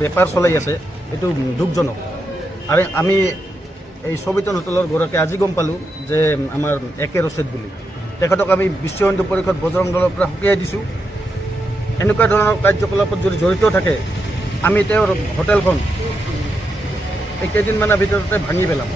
বেপাৰ চলাই আছে এইটো দুখজনক। আৰু আমি এই সবিতন হোটেলৰ গৰাকী আজি গম পালোঁ যে আমাৰ একে ৰচিদ বুলি, তেখেতক আমি বিশ্ব হিন্দু পৰিষদ বজৰং দলৰ পৰা সকীয়াই দিছোঁ। এনেকুৱা ধৰণৰ কাৰ্যকলাপত যদি জড়িত থাকে আমি তেওঁৰ হোটেলখন এই কেইদিনমানৰ ভিতৰতে ভাঙি পেলাম।